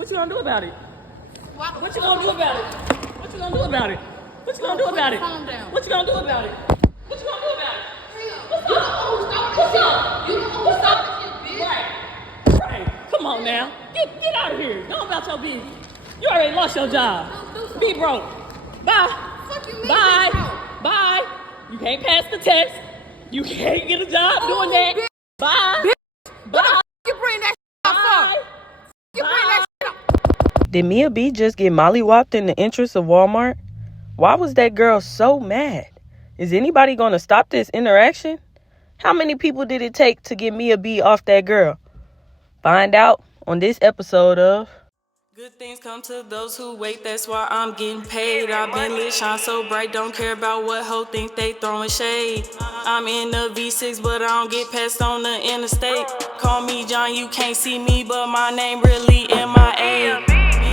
What you gonna do about it? What you gonna do about it? What you gonna do about it? What you gonna do about it? What you gonna do about it? What you gonna do about it? What's up? What's up? You don't know who started this shit, bitch. Right. Come on now. Get out of here. Know about your business. You already lost your job. Be broke. Bye. Fuck you mean, Bye. be broke? Bye. You can't pass the test. You can't get a job doing that. Bitch. Bye. Bitch. Bye. You bring that shit up Bye. for? You bring that shit up. Did Mia B just get mollywopped in the interest of Walmart? Why was that girl so mad? Is anybody going to stop this interaction? How many people did it take to get Mia B off that girl? Find out on this episode of Good things come to those who wait, that's why I'm getting paid. I've been lit, shine so bright, don't care about what hoe think they throwing shade. I'm in the V6, but I don't get passed on the interstate. Call me John, you can't see me, but my name really MIA.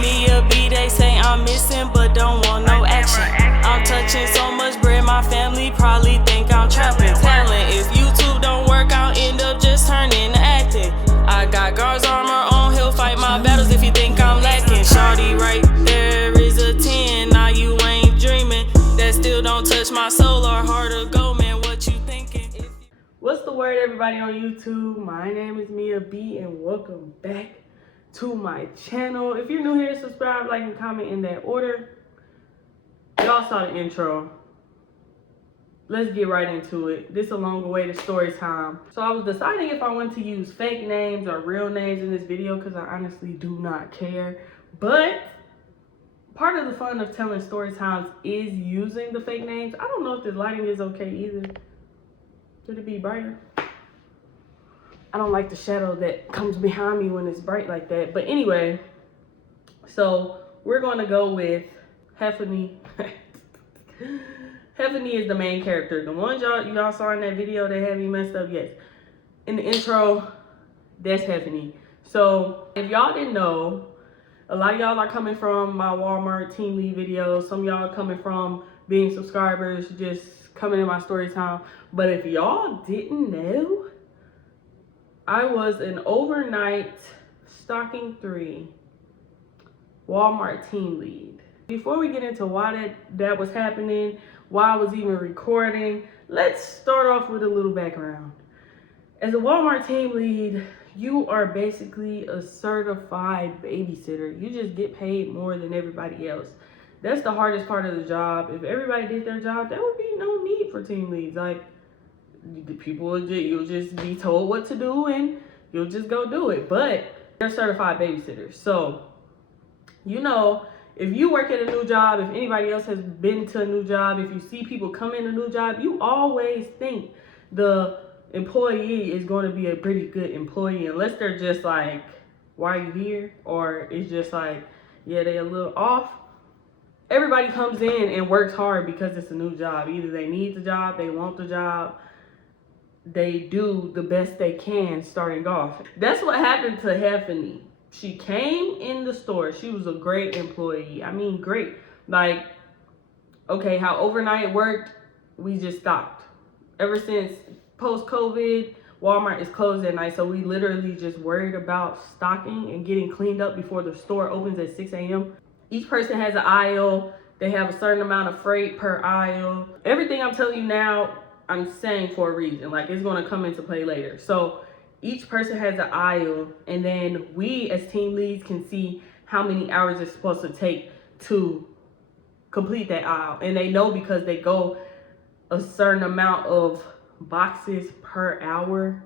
Mia B, they say I'm missing, but don't want no action. I'm touching so much bread, my family probably think I'm trapping talent. If YouTube don't work, I'll end up just turning to acting. I got guards armor on, he'll fight my battles if you think I'm lacking. Shawty right there is a 10, now you ain't dreaming. That still don't touch my soul or heart or go, man, what you thinking? What's the word, everybody on YouTube? My name is Mia B, and welcome back to my channel. If you're new here, subscribe, like, and comment in that order. Y'all saw the intro. Let's get right into it. This is a long awaited story time. So I was deciding if I wanted to use fake names or real names in this video because I honestly do not care. But part of the fun of telling story times is using the fake names. I don't know if this lighting is okay either. Should it be brighter? I don't like the shadow that comes behind me when it's bright like that. But anyway, so we're going to go with Heffany. Heffany is the main character. The ones y'all saw in that video that had me messed up, yes. In the intro, that's Heffany. So if y'all didn't know, a lot of y'all are coming from my Walmart team lead videos. Some of y'all are coming from being subscribers, just coming in my story time. But if y'all didn't know, I was an overnight stocking 3 Walmart team lead. Before we get into why that was happening, why I was even recording, let's start off with a little background. As a Walmart team lead, you are basically a certified babysitter. You just get paid more than everybody else. That's the hardest part of the job. If everybody did their job, there would be no need for team leads. Like, the people, you'll just be told what to do and you'll just go do it. But they're certified babysitters. So, you know, if you work at a new job, if anybody else has been to a new job, if you see people come in a new job, you always think the employee is going to be a pretty good employee, unless they're just like, why are you here? Or it's just like, yeah, they're a little off. Everybody comes in and works hard because it's a new job. Either they need the job, they want the job, they do the best they can starting off. That's what happened to Heffany. She came in the store. She was a great employee. I mean, great. Like, okay, how overnight worked, we just stopped. Ever since post-COVID, Walmart is closed at night, so we literally just worried about stocking and getting cleaned up before the store opens at 6 a.m. Each person has an aisle. They have a certain amount of freight per aisle. Everything I'm telling you now, I'm saying for a reason. Like, it's going to come into play later. So each person has an aisle, and then we as team leads can see how many hours it's supposed to take to complete that aisle. And they know because they go a certain amount of boxes per hour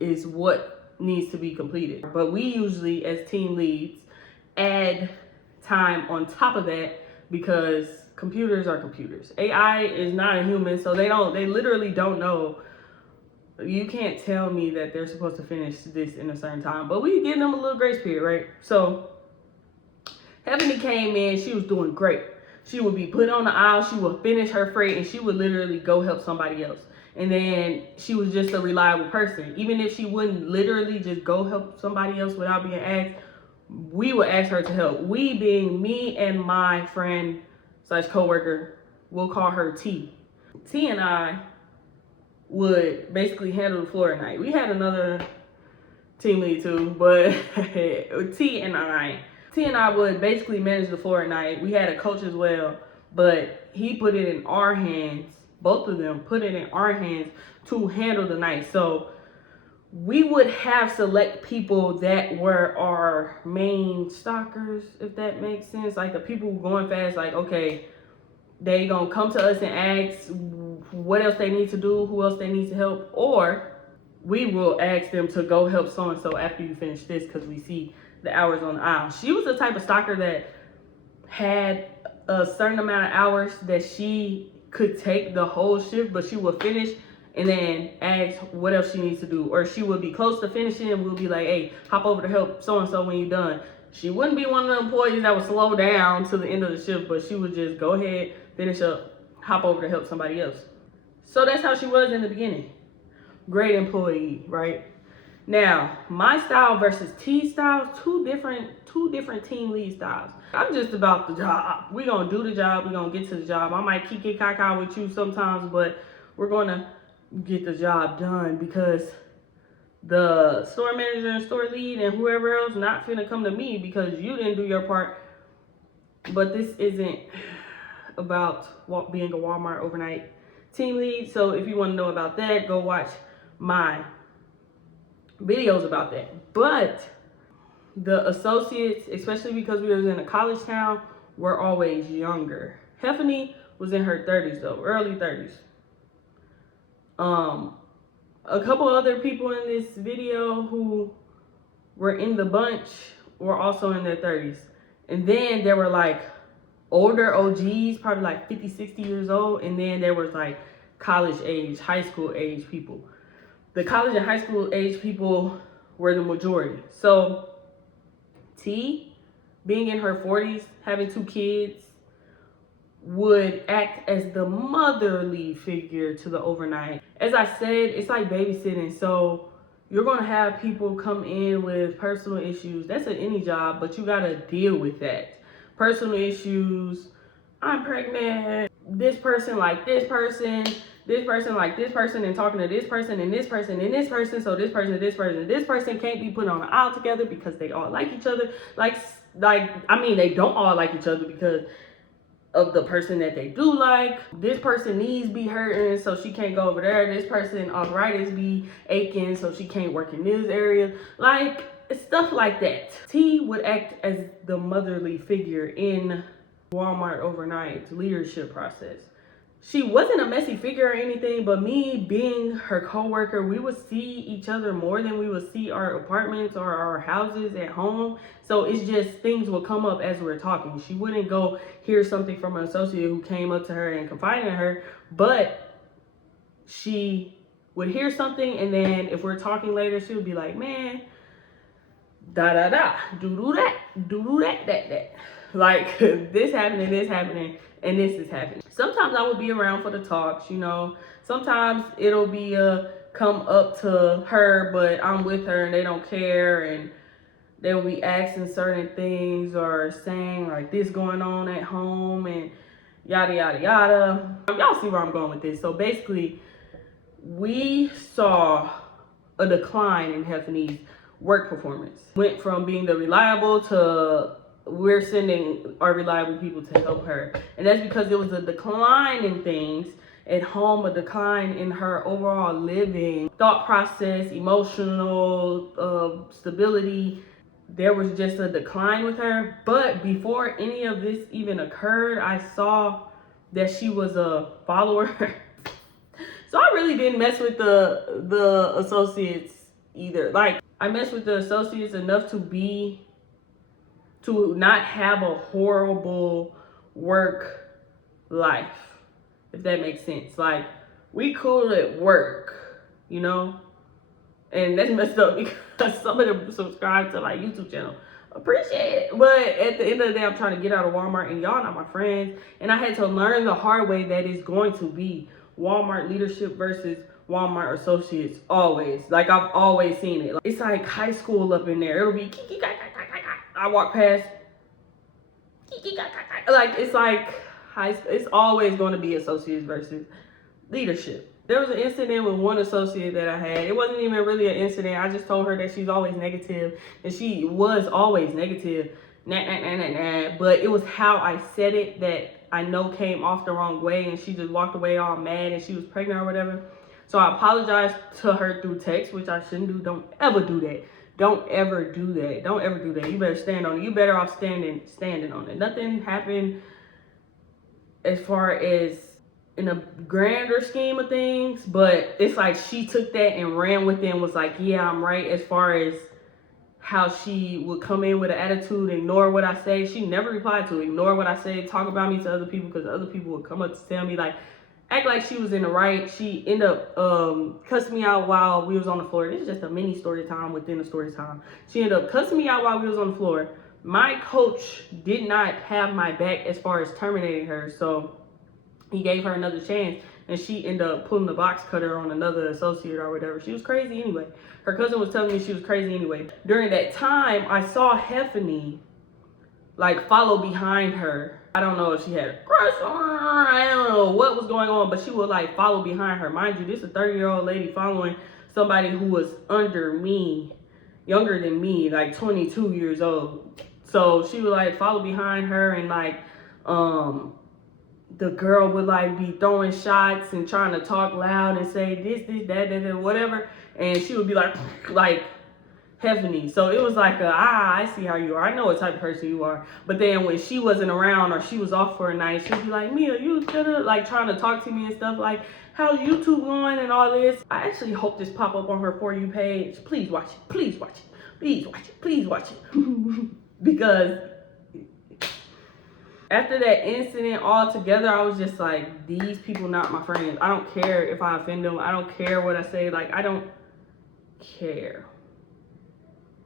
is what needs to be completed. But we usually as team leads add time on top of that because computers are computers. AI is not a human, so they literally don't know. You can't tell me that they're supposed to finish this in a certain time, but we give them a little grace period, right? So Heffany came in, she was doing great. She would be put on the aisle, she would finish her freight, and she would literally go help somebody else. And then she was just a reliable person. Even if she wouldn't literally just go help somebody else without being asked, we would ask her to help. We being me and my friend / coworker, we'll call her T. T and I would basically handle the floor at night. We had another team lead too, but T and I T and I would basically manage the floor at night. We had a coach as well, but he put it in our hands. Both of them put it in our hands to handle the night. So we would have select people that were our main stalkers, if that makes sense. Like the people going fast, like, okay, they gonna come to us and ask what else they need to do, who else they need to help, or we will ask them to go help so-and-so after you finish this because we see the hours on the aisle. She was the type of stalker that had a certain amount of hours that she could take the whole shift, but she would finish and then ask what else she needs to do. Or she would be close to finishing and we'll be like, hey, hop over to help so-and-so when you're done. She wouldn't be one of the employees that would slow down to the end of the shift, but she would just go ahead, finish up, hop over to help somebody else. So that's how she was in the beginning. Great employee, right? Now, my style versus T style, two different team lead styles. I'm just about the job. We're gonna do the job, we're gonna get to the job. I might kiki kaka with you sometimes, but we're gonna get the job done because the store manager and store lead and whoever else not finna come to me because you didn't do your part. But this isn't about being a Walmart overnight team lead. So if you want to know about that, go watch my videos about that. But the associates, especially because we was in a college town, were always younger. Heffany was in her 30s though, early 30s. A couple other people in this video who were in the bunch were also in their 30s. And then there were like older OGs, probably like 50, 60 years old. And then there was like college age, high school age people. The college and high school age people were the majority. So T, being in her 40s, having 2 kids, would act as the motherly figure to the overnight. As I said, it's like babysitting. So you're gonna have people come in with personal issues. That's in any job, but you gotta deal with that. Personal issues, I'm pregnant, this person like this person like this person, and talking to this person and this person and this person. So this person can't be put on an aisle together because they all like each other. They don't all like each other because of the person that they do like. This person knees be hurting, so she can't go over there. This person arthritis be aching, so she can't work in this area. Like, stuff like that. T would act as the motherly figure in Walmart overnight leadership process. She wasn't a messy figure or anything, but me being her coworker, we would see each other more than we would see our apartments or our houses at home. So it's just things will come up as we're talking. She wouldn't go hear something from an associate who came up to her and confided in her, but she would hear something, and then if we're talking later, she would be like, man, da da da, do that. Like, this happening, and this is happening. Sometimes I would be around for the talks, you know. Sometimes it'll be a come up to her, but I'm with her and they don't care, and they'll be asking certain things or saying like this going on at home and yada yada yada. Y'all see where I'm going with this. So basically, we saw a decline in Heffany's work performance. Went from being the reliable to we're sending our reliable people to help her. And that's because there was a decline in things at home, a decline in her overall living, thought process, emotional stability. There was just a decline with her. But before any of this even occurred, I saw that she was a follower. So I really didn't mess with the associates either. Like, I messed with the associates enough to not have a horrible work life, if that makes sense. Like, we cool at work, you know? And that's messed up because some of them subscribe to my YouTube channel. Appreciate it. But at the end of the day, I'm trying to get out of Walmart, and y'all not my friends. And I had to learn the hard way that it's going to be Walmart leadership versus Walmart associates always. Like, I've always seen it. It's like high school up in there. It'll be kiki kaka. I walk past, like, it's like it's always going to be associates versus leadership. There was an incident with one associate that I had. It wasn't even really an incident. I just told her that she's always negative, and she was always negative. But it was how I said it that I know came off the wrong way, and she just walked away all mad and she was pregnant or whatever. So I apologized to her through text, which I shouldn't do. Don't ever do that. Don't ever do that. Don't ever do that. You better stand on it. You better off standing on it. Nothing happened as far as in a grander scheme of things, but it's like she took that and ran with it and was like, yeah, I'm right, as far as how she would come in with an attitude, ignore what I say. She never replied to ignore what I say, talk about me to other people, because other people would come up to tell me, like, act like she was in the right. She ended up cussing me out while we was on the floor. This is just a mini story time within a story time. She ended up cussing me out while we was on the floor. My coach did not have my back as far as terminating her, so he gave her another chance, and she ended up pulling the box cutter on another associate or whatever. She was crazy anyway. Her cousin was telling me she was crazy anyway. During that time, I saw Heffany like follow behind her. I don't know if she had a crush on her. I don't know what was going on, but she would like follow behind her. Mind you, this is a 30-year-old lady following somebody who was under me, younger than me, like 22 years old. So she would like follow behind her, and like the girl would like be throwing shots and trying to talk loud and say this, that, whatever. And she would be like Heffany. So it was like, I see how you are. I know what type of person you are. But then when she wasn't around or she was off for a night, she'd be like, Mia, you could like trying to talk to me and stuff like, how's YouTube going and all this. I actually hope this pop up on her For You page. Please watch it. Please watch it. Please watch it. Please watch it. Because after that incident altogether, I was just like, these people not my friends. I don't care if I offend them. I don't care what I say. Like, I don't care.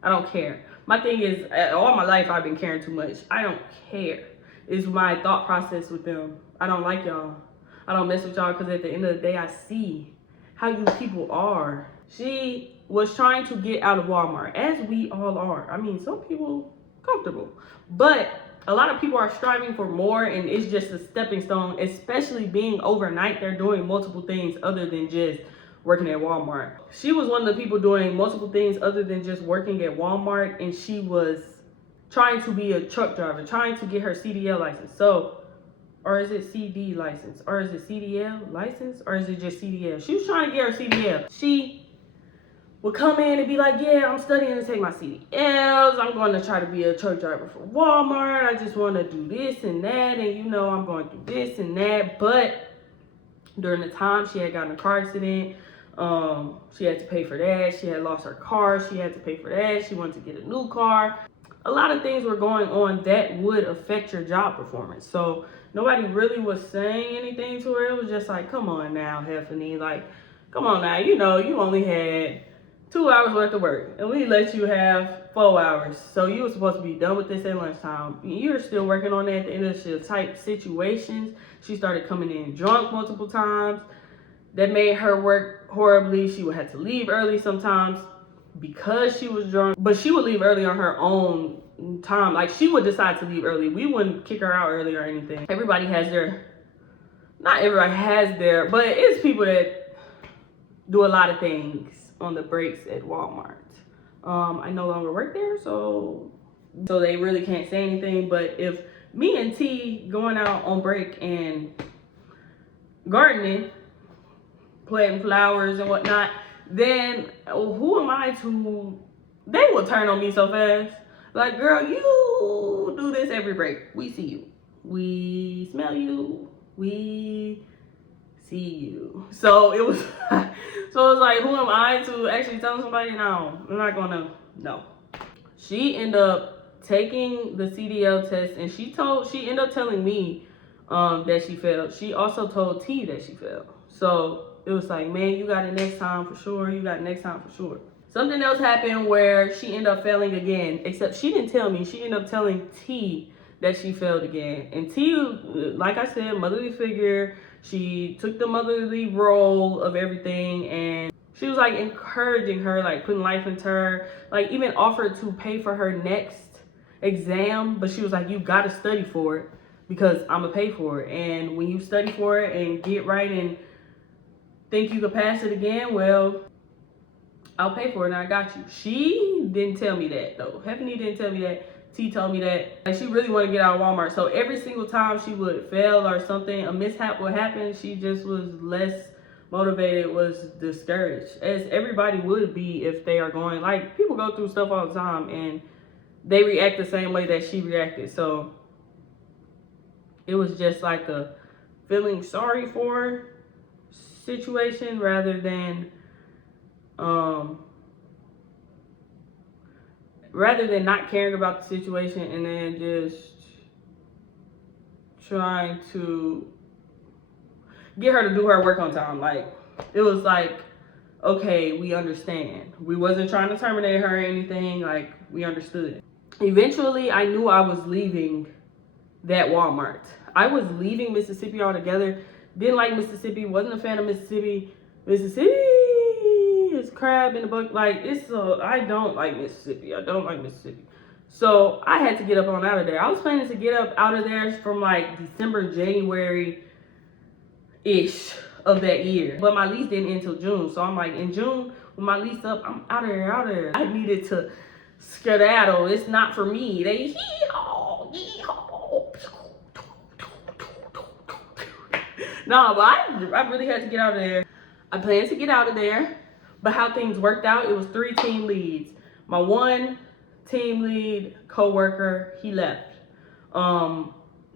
I don't care. My thing is, all my life I've been caring too much. I don't care. It's my thought process with them. I don't like y'all. I don't mess with y'all because at the end of the day, I see how you people are. She was trying to get out of Walmart, as we all are. I mean, some people comfortable, but a lot of people are striving for more, and it's just a stepping stone, especially being overnight. They're doing multiple things other than just working at Walmart. She was one of the people doing multiple things other than just working at Walmart, and she was trying to be a truck driver, trying to get her CDL license. So, or is it CD license? Or is it CDL license? Or is it just CDL? She was trying to get her CDL. She would come in and be like, yeah, I'm studying to take my CDLs. I'm going to try to be a truck driver for Walmart. I just want to do this and that. And you know, I'm going to do this and that. But during the time, she had gotten a car accident. She had to pay for that. She had lost her car. She had to pay for that. She wanted to get a new car. A lot of things were going on that would affect your job performance. So nobody really was saying anything to her. It was just like, come on now, Heffany. Like, come on now. You know, you only had 2 hours worth of work, and we let you have 4 hours. So you were supposed to be done with this at lunchtime. You're still working on that at the end of the shift type situations. She started coming in drunk multiple times. That made her work horribly. She would have to leave early sometimes because she was drunk, but she would leave early on her own time. Like, she would decide to leave early. We wouldn't kick her out early or anything. Everybody has their, not everybody has their, but it's people that do a lot of things on the breaks at Walmart. I no longer work there, so they really can't say anything. But if me and T going out on break and gardening, planting flowers and whatnot, then who am I to, they will turn on me so fast. Like, girl, you do this every break. We see you. We smell you. We see you. So it was like, who am I to actually tell somebody? No, I'm not gonna, no. She ended up taking the CDL test, and she ended up telling me that she failed. She also told T that she failed. So it was like, man, you got it next time for sure. You got it next time for sure. Something else happened where she ended up failing again, except she didn't tell me. She ended up telling T that she failed again. And T, like I said, motherly figure. She took the motherly role of everything, and she was like encouraging her, like putting life into her, like even offered to pay for her next exam. But she was like, you got to study for it because I'm gonna pay for it. And when you study for it and get right and think you could pass it again, well, I'll pay for it and I got you. She didn't tell me that though. Heffany didn't tell me that. T told me that like she really wanted to get out of Walmart. So every single time she would fail or something, a mishap would happen, she just was less motivated, was discouraged, as everybody would be if they are going, like, people go through stuff all the time and they react the same way that she reacted. So it was just like a feeling sorry for situation rather than not caring about the situation and then just trying to get her to do her work on time. Like, it was like, okay, we understand. We wasn't trying to terminate her or anything. Like, we understood. Eventually, I knew I was leaving that Walmart. I was leaving Mississippi altogether. Didn't like Mississippi. Wasn't a fan of Mississippi. Mississippi is crab in the bucket. Like, I don't like Mississippi. I don't like Mississippi. So I had to get up on out of there. I was planning to get up out of there from like December, January-ish of that year. But my lease didn't end until June. So I'm like, in June, when my lease up, I'm out of there. I needed to skedaddle. It's not for me. They hee-haw, yee-haw. No, but I really had to get out of there. I planned to get out of there, but how things worked out, it was 3 team leads. My one team lead co-worker, he left.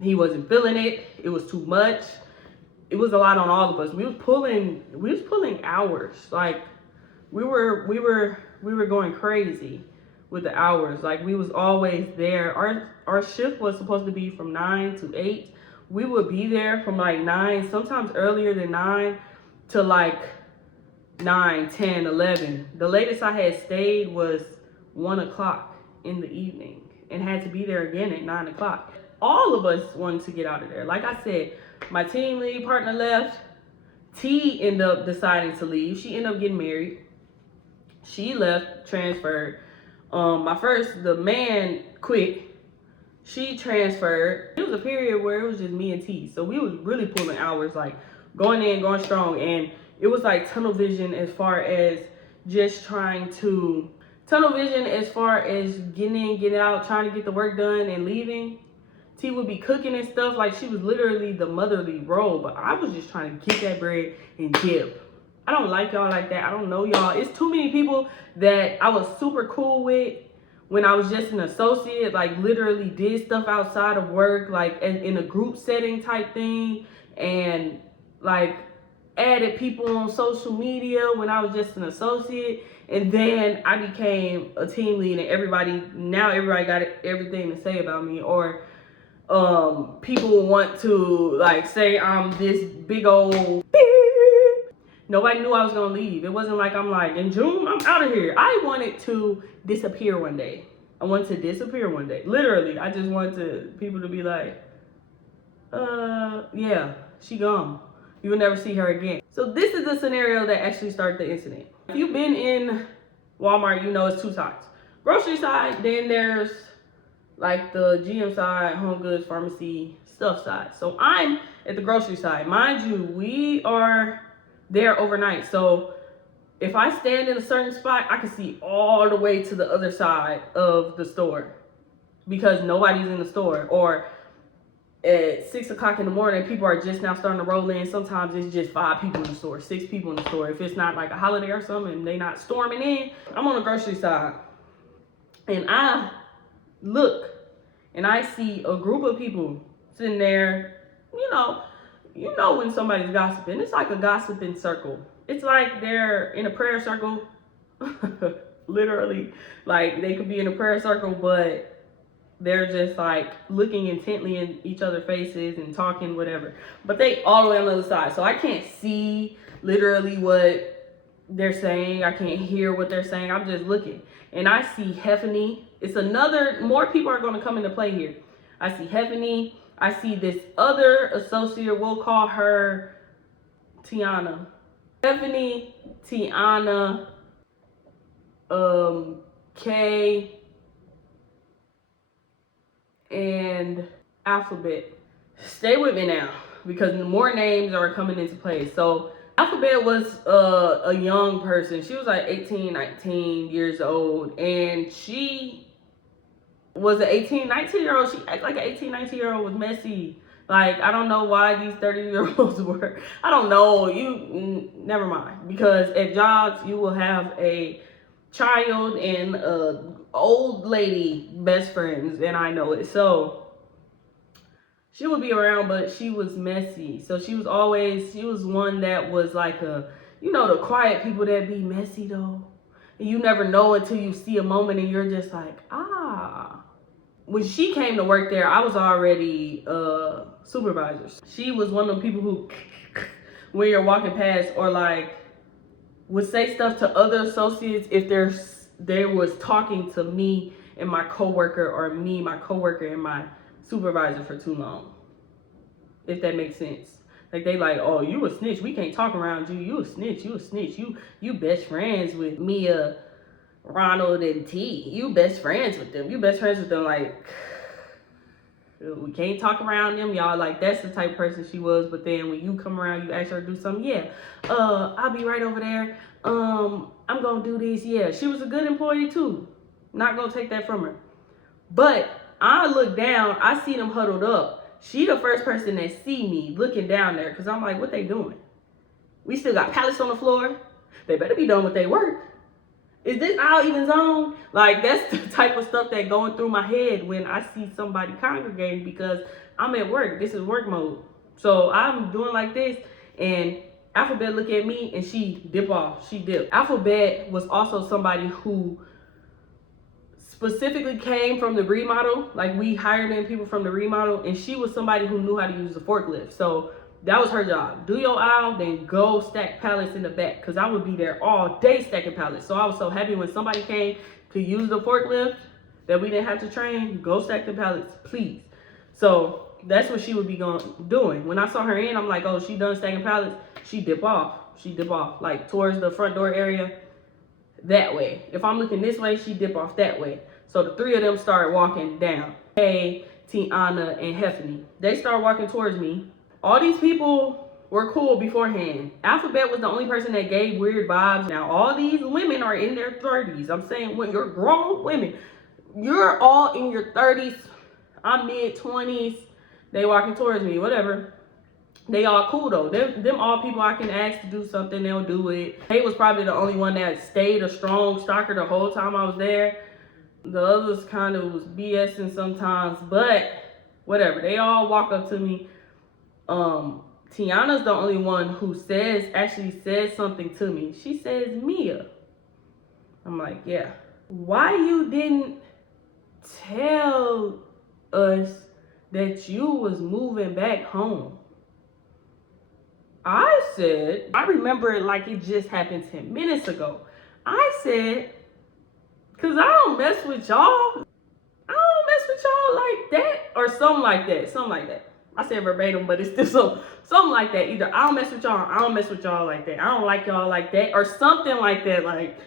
He wasn't feeling it. It was too much. It was a lot on all of us. We was pulling hours. Like, we were going crazy with the hours. Like, we was always there. Our shift was supposed to be from 9 to 8. We would be there from like 9, sometimes earlier than 9, to like 9, 10, 11. The latest I had stayed was 1 o'clock in the evening and had to be there again at 9 o'clock. All of us wanted to get out of there. Like I said, my team lead partner left. T ended up deciding to leave. She ended up getting married. She left, transferred. The man quit. She transferred. It was a period where it was just me and T. So we was really pulling hours, like going in, going strong. And it was like tunnel vision as far as just getting in, getting out, trying to get the work done and leaving. T would be cooking and stuff. Like, she was literally the motherly role. But I was just trying to get that bread and dip. I don't like y'all like that. I don't know y'all. It's too many people that I was super cool with when I was just an associate, like literally did stuff outside of work, like in a group setting type thing, and like added people on social media when I was just an associate. And then I became a team lead and everybody got everything to say about me, or people want to like say I'm this big old beep. Nobody knew I was gonna leave. It wasn't like I'm like, in June, I'm out of here. I wanted to disappear one day. Literally, I just wanted people to be like, yeah, she gone. You will never see her again. So this is the scenario that actually started the incident. If you've been in Walmart, you know it's 2 sides. Grocery side, then there's like the GM side, home goods, pharmacy, stuff side. So I'm at the grocery side. Mind you, we are there overnight. So if I stand in a certain spot, I can see all the way to the other side of the store because nobody's in the store. Or at 6 o'clock in the morning, people are just now starting to roll in. Sometimes it's just 5 people in the store, 6 people in the store. If it's not like a holiday or something and they not storming in, I'm on the grocery side. And I look and I see a group of people sitting there. You know when somebody's gossiping, it's like a gossiping circle. It's like they're in a prayer circle. Literally, like they could be in a prayer circle, but they're just like looking intently in each other's faces and talking, whatever. But they all the way on the other side. So I can't see literally what they're saying. I can't hear what they're saying. I'm just looking. And I see Heffany. More people are going to come into play here. I see Heffany. I see this other associate. We'll call her Tiana. Stephanie, Tiana, K, and Alphabet. Stay with me now because more names are coming into play. So Alphabet was a young person. She was like 18, 19 years old, and she was an 18, 19-year-old. She acted like an 18, 19-year-old was messy. Like, I don't know why these 30-year-olds were, I don't know, never mind. Because at jobs, you will have a child and a old lady best friends, and I know it. So, she would be around, but she was messy. So, she was one that was like the quiet people that be messy though. And you never know until you see a moment and you're just like, ah. When she came to work there, I was already supervisor. She was one of them people who, when you're walking past, or like would say stuff to other associates if they was talking to me and my coworker, or me, my coworker, and my supervisor for too long. If that makes sense. Like, they like, oh, you a snitch. We can't talk around you. You a snitch. You a snitch. You best friends with Mia, Ronald, and T. You best friends with them. You best friends with them. Like, we can't talk around them, y'all. Like, that's the type of person she was. But then when you come around, you ask her to do something. Yeah, I'll be right over there. I'm gonna do this. Yeah, she was a good employee too. Not gonna take that from her. But I look down. I see them huddled up. She the first person that see me looking down there, because I'm like, what they doing? We still got pallets on the floor. They better be done with their work. Is this all even zone? Like, that's the type of stuff that going through my head when I see somebody congregating, because I'm at work. This is work mode. So I'm doing like this, and Alphabet look at me and she dip off. She dip. Alphabet was also somebody who specifically came from the remodel. Like, we hired in people from the remodel, and she was somebody who knew how to use the forklift. So that was her job. Do your aisle, then go stack pallets in the back, because I would be there all day stacking pallets. So I was so happy when somebody came to use the forklift that we didn't have to train. Go stack the pallets, please. So that's what she would be doing. When I saw her in, I'm like, oh, she done stacking pallets. She dip off. She dip off, like towards the front door area, that way. If I'm looking this way, she dip off that way. So the three of them start walking down. Hey, Tiana, and Heffany. They start walking towards me. All these people were cool beforehand. Alphabet was the only person that gave weird vibes. Now, all these women are in their 30s. I'm saying, when you're grown women, you're all in your 30s. I'm mid-20s. They walking towards me, whatever. They all cool though. Them all people I can ask to do something, they'll do it. They was probably the only one that stayed a strong stalker the whole time I was there. The others kind of was BSing sometimes, but whatever. They all walk up to me. Tiana's the only one who actually says something to me. She says, Mia. I'm like, yeah. Why you didn't tell us that you was moving back home? I remember it like it just happened 10 minutes ago. I said, because I don't mess with y'all. I don't mess with y'all like that. Or something like that. Something like that. I said verbatim, but it's still something like that. Either I don't mess with y'all, or I don't mess with y'all like that. I don't like y'all like that, or something like that. Like,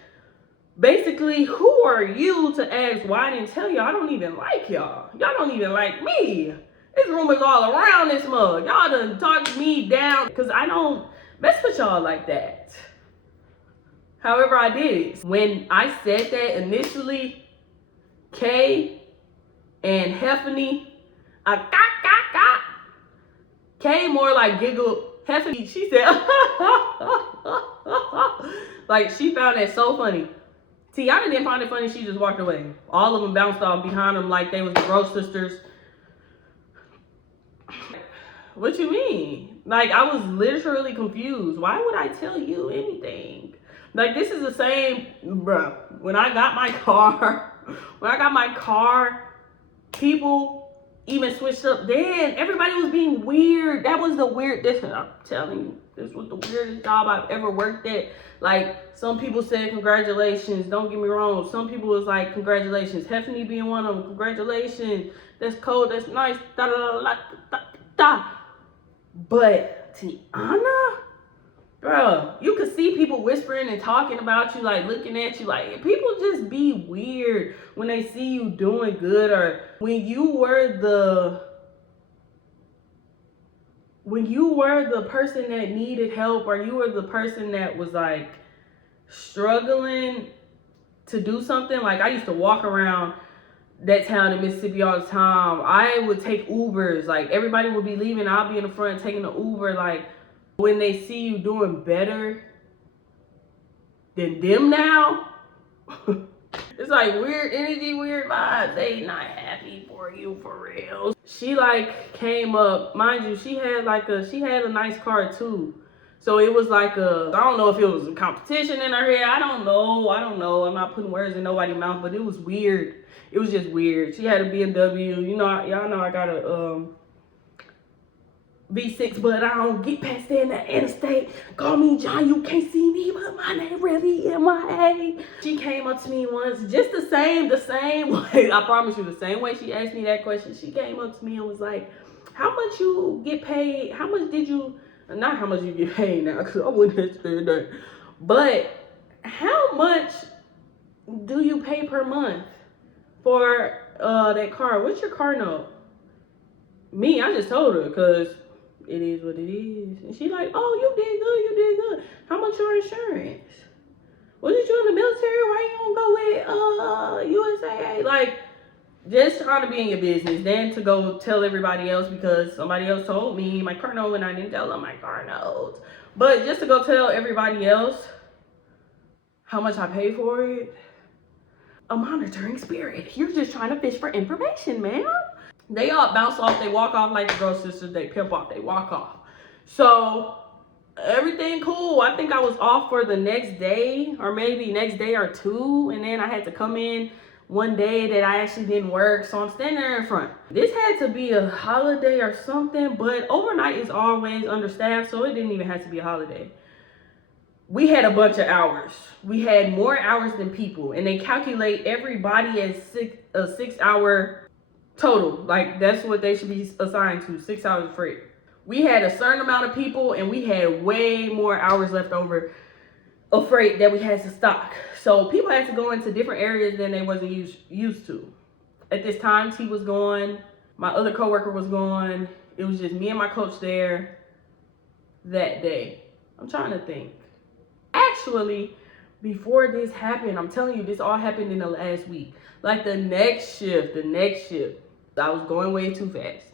basically, who are you to ask why I didn't tell y'all? I don't even like y'all. Y'all don't even like me. There's rumors all around this mug. Y'all done talked me down because I don't mess with y'all like that. However, I did it. When I said that initially, Kay and Heffany, Kay more like giggled. Heffany, she said, like, she found that so funny. Tiana didn't find it funny. She just walked away. All of them bounced off behind them like they was the Rose sisters. What you mean? Like, I was literally confused. Why would I tell you anything? Like, this is the same, bruh. When I got my car, people even switched up. Then everybody was being weird. That was the weird. I'm telling you, this was the weirdest job I've ever worked at. Like, some people said congratulations. Don't get me wrong. Some people was like, congratulations. Heffany being one of them. Congratulations. That's cool. That's nice. Da da da da da da. But Tiana, bro, you could see people whispering and talking about you, like looking at you, like people just be weird when they see you doing good, or when you were the person that needed help, or you were the person that was like struggling to do something. Like, I used to walk around that town in Mississippi all the time. I would take Ubers. Like, everybody would be leaving. I'll be in the front taking the Uber. Like, when they see you doing better than them now, it's like weird energy, weird vibes. They not happy for you for real. She like came up, mind you, she had a nice car too. So it was like I don't know if it was a competition in her head. I don't know. I'm not putting words in nobody's mouth, but it was weird. It was just weird. She had a BMW. You know, y'all know I got a V6, but I don't get past there in the interstate. Call me John, you can't see me, but my name really MIA. She came up to me once, just the same way. I promise you, the same way she asked me that question. She came up to me and was like, how much you get paid? How much did you, not how much you get paid now, because I wouldn't have said that. But how much do you pay per month for that car? What's your car note? Me, I just told her, because it is what it is. And she like, oh, you did good. How much your insurance? Wasn't you in the military? Why you don't go with USAA? Like, just trying to be in your business. Then to go tell everybody else because somebody else told me my car note and I didn't tell them my car note. But just to go tell everybody else how much I pay for it. A monitoring spirit. You're just trying to fish for information, man. They all bounce off, they walk off like the girl sisters, they pimp off, they walk off. So everything cool. I think I was off for the next day or maybe next day or two. And then I had to come in one day that I actually didn't work. So I'm standing there in front. This had to be a holiday or something, but overnight is always understaffed. So it didn't even have to be a holiday. We had a bunch of hours. We had more hours than people. And they calculate everybody as a 6 hour total. Like, that's what they should be assigned to, 6 hours of freight. We had a certain amount of people and we had way more hours left over of freight that we had to stock. So people had to go into different areas than they wasn't used to. At this time, T was gone. My other coworker was gone. It was just me and my coach there that day. I'm trying to think. Actually, before this happened, I'm telling you, this all happened in the last week. Like the next shift, I was going way too fast.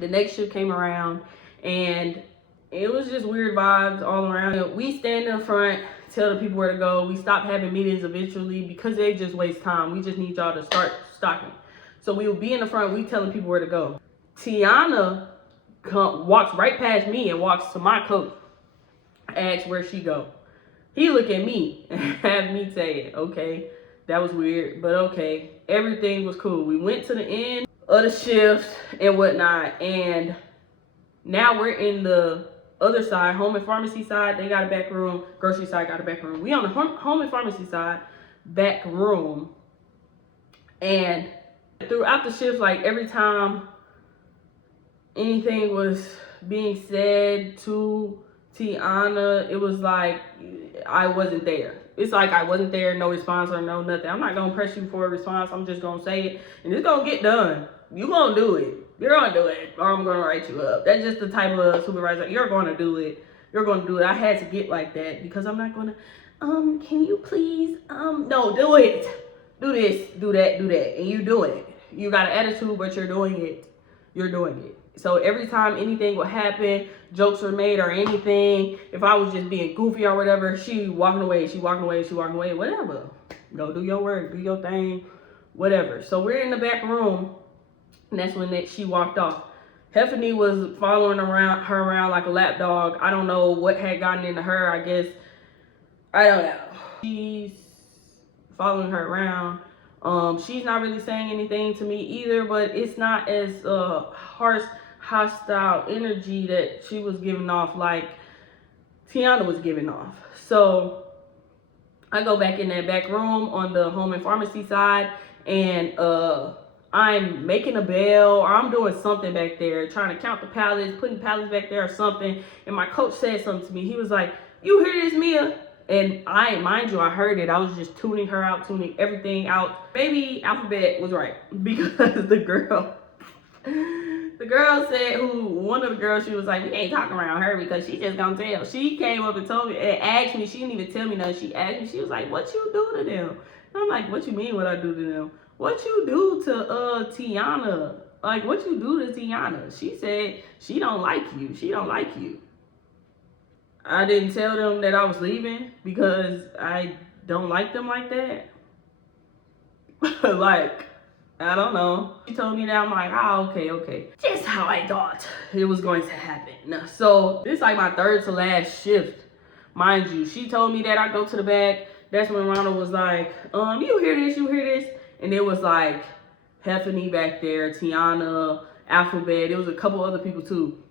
The next shift came around and it was just weird vibes all around. We stand in the front, tell the people where to go. We stopped having meetings eventually because they just waste time. We just need y'all to start stocking. So we will be in the front, we telling people where to go. Tiana walks right past me and walks to my coach, asks where she go. He look at me and have me say, okay, that was weird, but okay. Everything was cool. We went to the end of the shift and whatnot, and now we're in the other side, home and pharmacy side. They got a back room. Grocery side got a back room. We on the home and pharmacy side, back room. And throughout the shift, like every time anything was being said to Tiana, it was like I wasn't there. It's like I wasn't there, no response or no nothing. I'm not gonna press you for a response. I'm just gonna say it, and it's gonna get done. You gonna do it. You're gonna do it, or I'm gonna write you up. That's just the type of supervisor. You're gonna do it. You're gonna do it. I had to get like that because I'm not gonna. Can you please? No, do it. Do this. Do that. Do that. And you doing it. You got an attitude, but you're doing it. You're doing it. So every time anything would happen, jokes were made or anything, if I was just being goofy or whatever, she walking away, whatever. Go do your work, do your thing, whatever. So we're in the back room, and that's when she walked off. Heffany was following her around like a lap dog. I don't know what had gotten into her, I guess. I don't know. She's following her around. She's not really saying anything to me either, but it's not as harsh, hostile energy that she was giving off like Tiana was giving off. So I go back in that back room on the home and pharmacy side, and I'm making a bell or I'm doing something back there, trying to count the pallets, putting pallets back there or something. And my coach said something to me. He was like, "You hear this, Mia?" And mind you, I heard it. I was just tuning her out, tuning everything out. Maybe Alphabet was right because the girl said, one of the girls, she was like, we ain't talking around her because she just gonna tell. She came up and told me and asked me. She didn't even tell me nothing. She asked me, she was like, what you do to them? And I'm like, what you mean what I do to them? what you do to Tiana? Like, what you do to Tiana? She said she don't like you. She don't like you. I didn't tell them that I was leaving because I don't like them like that. Like, I don't know. She told me that. I'm like, oh, okay. Just how I thought it was going to happen. So this is like my third to last shift. Mind you, she told me that I go to the back. That's when Ronald was like, you hear this? And it was like Heffany back there, Tiana, Alphabet. There was a couple other people too.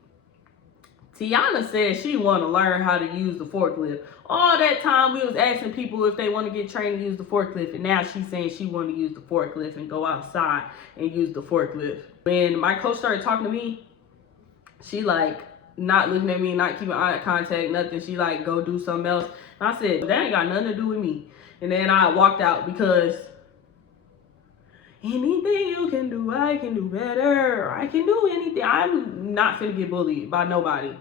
Tiana said she want to learn how to use the forklift. All that time we was asking people if they want to get trained to use the forklift, and now she's saying she want to use the forklift and go outside and use the forklift. When my coach started talking to me, she like not looking at me, not keeping eye contact, nothing. She like go do something else. And I said, that ain't got nothing to do with me. And then I walked out because anything you can do, I can do better. I can do anything. I'm not finna get bullied by nobody.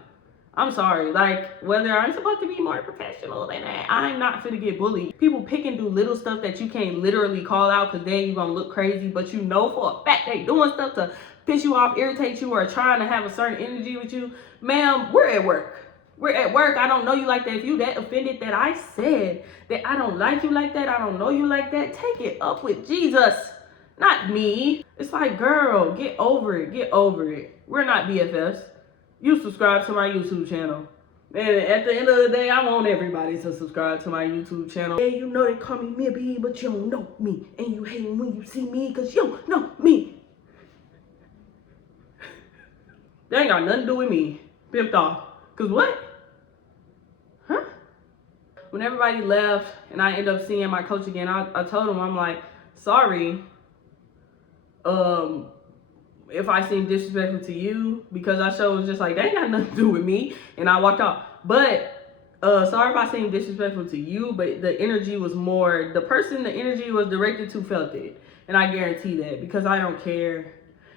I'm sorry. Like, whether I'm supposed to be more professional than that, I'm not finna get bullied. People pick and do little stuff that you can't literally call out because then you're gonna look crazy, but you know for a fact they doing stuff to piss you off, irritate you, or trying to have a certain energy with you. Ma'am, we're at work. We're at work. I don't know you like that. If you that offended that I said that I don't like you like that, I don't know you like that, take it up with Jesus, not me. It's like, girl, get over it. Get over it. We're not BFFs. You subscribe to my YouTube channel. And at the end of the day, I want everybody to subscribe to my YouTube channel. Yeah, you know they call me Mibby, but you don't know me. And you hate when you see me because you don't know me. That ain't got nothing to do with me. Pimped off. Because what? Huh? When everybody left and I ended up seeing my coach again, I told him, I'm like, sorry. If I seem disrespectful to you, because I showed was just like, that ain't got nothing to do with me, and I walked out. But sorry if I seem disrespectful to you, but the energy was more, the energy was directed to felt it, and I guarantee that because I don't care.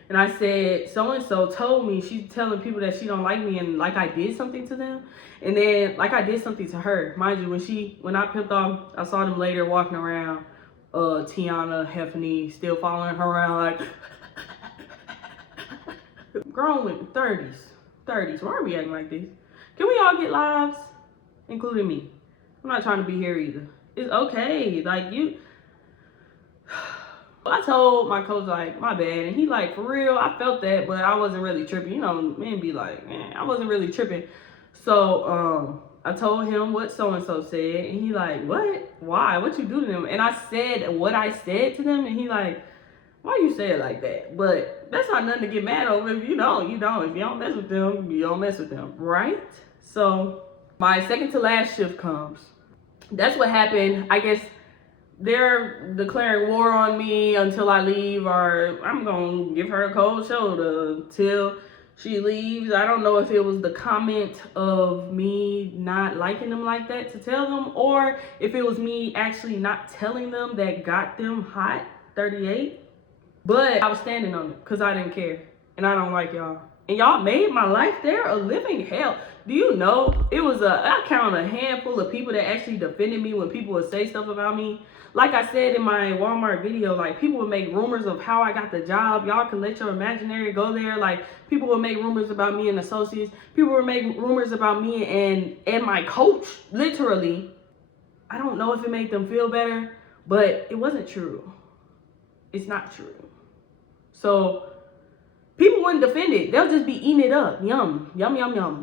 And I said, so-and-so told me, she's telling people that she don't like me, and like I did something to them, and then like I did something to her. Mind you, when I pimped off, I saw them later walking around, Tiana, Heffany, still following her around like, grown women, 30s. Why are we acting like this? Can we all get lives, including me? I'm not trying to be here either. It's okay. Like, you. I told my coach, like, my bad. And he like, for real, I felt that, but I wasn't really tripping. You know, men be like, man, I wasn't really tripping. So, I told him what so-and-so said. And he like, what? Why? What you do to them? And I said what I said to them. And he like, why you say it like that? But that's not nothing to get mad over. If you don't, you don't. If you don't mess with them, you don't mess with them, right? So my second to last shift comes. That's what happened. I guess they're declaring war on me until I leave, or I'm gonna give her a cold shoulder till she leaves. I don't know if it was the comment of me not liking them like that to tell them, or if it was me actually not telling them that got them hot 38. But I was standing on it because I didn't care. And I don't like y'all. And y'all made my life there a living hell. Do you know, I count a handful of people that actually defended me when people would say stuff about me. Like I said in my Walmart video, like, people would make rumors of how I got the job. Y'all can let your imaginary go there. Like, people would make rumors about me and associates. People would make rumors about me and my coach, literally. I don't know if it made them feel better, but it wasn't true. It's not true. So people wouldn't defend it. They'll just be eating it up. Yum,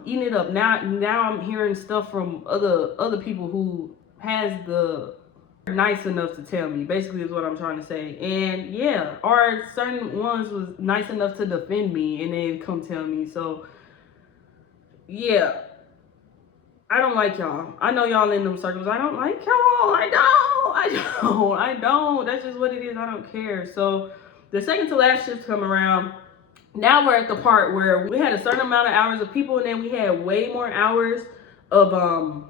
eating it up. Now I'm hearing stuff from other people who has the nice enough to tell me. Basically is what I'm trying to say. And yeah, or certain ones was nice enough to defend me and then come tell me. So yeah, I don't like y'all. I know y'all in them circles. I don't like y'all. I don't. That's just what it is. I don't care. So the second to last shift come around. Now we're at the part where we had a certain amount of hours of people, and then we had way more hours of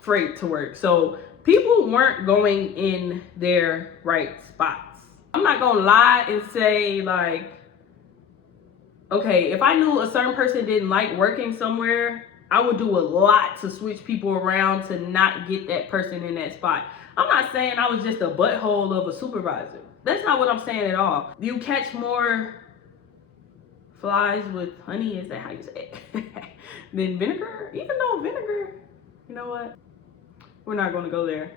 freight to work. So people weren't going in their right spots. I'm not gonna lie and say, like, okay, if I knew a certain person didn't like working somewhere, I would do a lot to switch people around to not get that person in that spot. I'm not saying I was just a butthole of a supervisor. That's not what I'm saying at all. You catch more flies with honey, is that how you say it? Than vinegar? Even though vinegar, you know what? We're not gonna go there.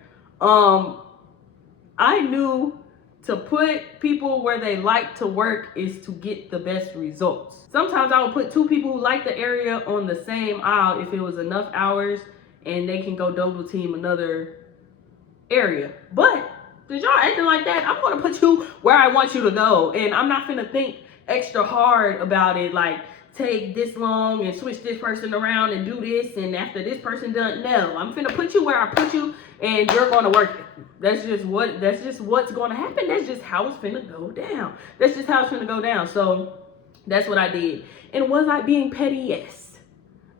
I knew to put people where they like to work is to get the best results. Sometimes I would put two people who like the area on the same aisle if it was enough hours and they can go double team another area. But since y'all acting like that, I'm gonna put you where I want you to go. And I'm not gonna think extra hard about it, like take this long and switch this person around and do this, and after this person done. No, I'm finna put you where I put you, and you're gonna work it. That's just what's gonna happen. That's just how it's finna go down. That's just how it's finna go down. So that's what I did. And was I being petty? Yes.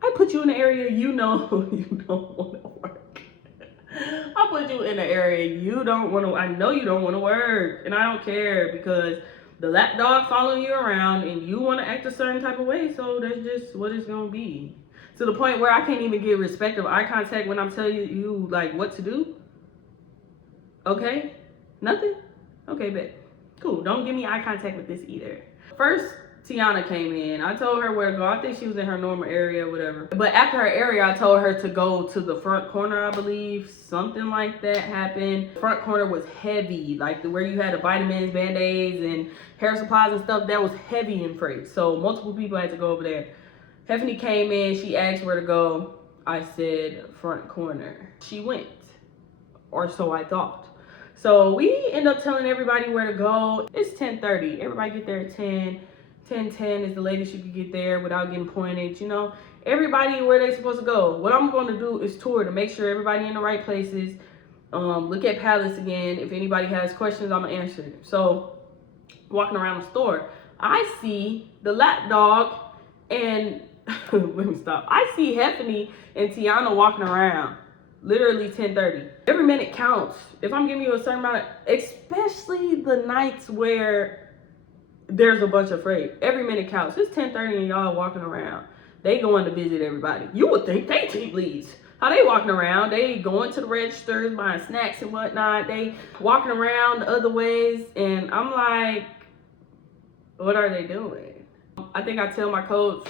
I put you in the area you know you don't wanna work. I put you in the area you don't wanna, I know you don't wanna work, and I don't care because the lapdog following you around and you want to act a certain type of way, so that's just what it's gonna be. To the point where I can't even get respect of eye contact when I'm telling you like what to do. Okay? Nothing? Okay, bet. Cool. Don't give me eye contact with this either. First, Tiana came in. I told her where to go. I think she was in her normal area, whatever. But after her area, I told her to go to the front corner, I believe. Something like that happened. The front corner was heavy, like where you had the vitamins, band-aids, and hair supplies and stuff. That was heavy in freight. So multiple people had to go over there. Stephanie came in. She asked where to go. I said front corner. She went, or so I thought. So we end up telling everybody where to go. It's 10:30. Everybody get there at 10. 10:10 is the latest you can get there without getting pointed. You know, everybody where they supposed to go. What I'm going to do is tour to make sure everybody in the right places. Look at pallets again. If anybody has questions, I'm gonna answer them. So walking around the store, I see the lapdog and let me stop. I see Heffany and Tiana walking around. Literally 10:30. Every minute counts. If I'm giving you a certain amount of, especially the nights where there's a bunch of freight. Every minute counts. It's 10:30 and y'all walking around. They going to visit everybody. You would think they take leads. How they walking around? They going to the registers, buying snacks and whatnot. They walking around the other ways. And I'm like, what are they doing? I think I tell my coach,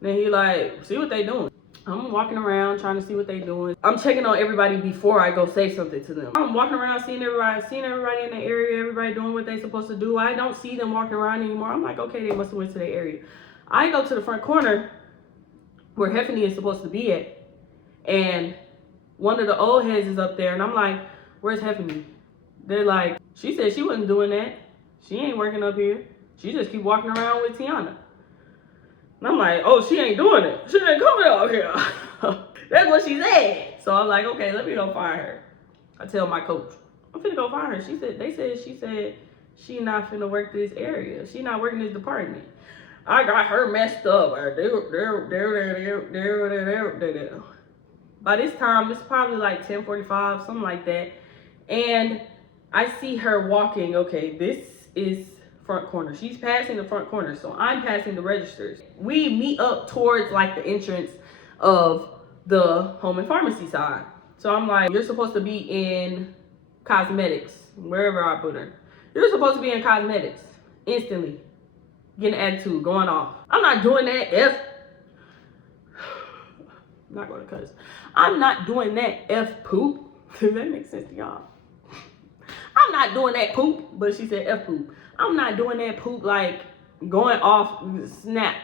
then he like, see what they doing. I'm walking around trying to see what they doing. I'm checking on everybody before I go say something to them. I'm walking around seeing everybody in the area, everybody doing what they supposed to do. I don't see them walking around anymore. I'm like, okay, they must have went to their area. I go to the front corner where Heffany is supposed to be at, and one of the old heads is up there, and I'm like, where's Heffany? They're like, she said she wasn't doing that. She ain't working up here. She just keep walking around with Tiana. And I'm like, oh, she ain't doing it. She ain't coming out here. That's what she said. So I'm like, okay, let me go find her. I tell my coach, I'm finna go find her. She said she not finna work this area. She not working this department. I got her messed up. By this time, it's probably like 10:45, something like that. And I see her walking. Okay, this is front corner. She's passing the front corner, so I'm passing the registers. We meet up towards like the entrance of the home and pharmacy side. So I'm like, you're supposed to be in cosmetics, wherever I put her. You're supposed to be in cosmetics. Instantly getting attitude, going off. I'm not doing that I'm not gonna cuss. I'm not doing that F poop. Does that make sense to y'all? I'm not doing that poop, but she said F poop. I'm not doing that poop, like going off, snapped.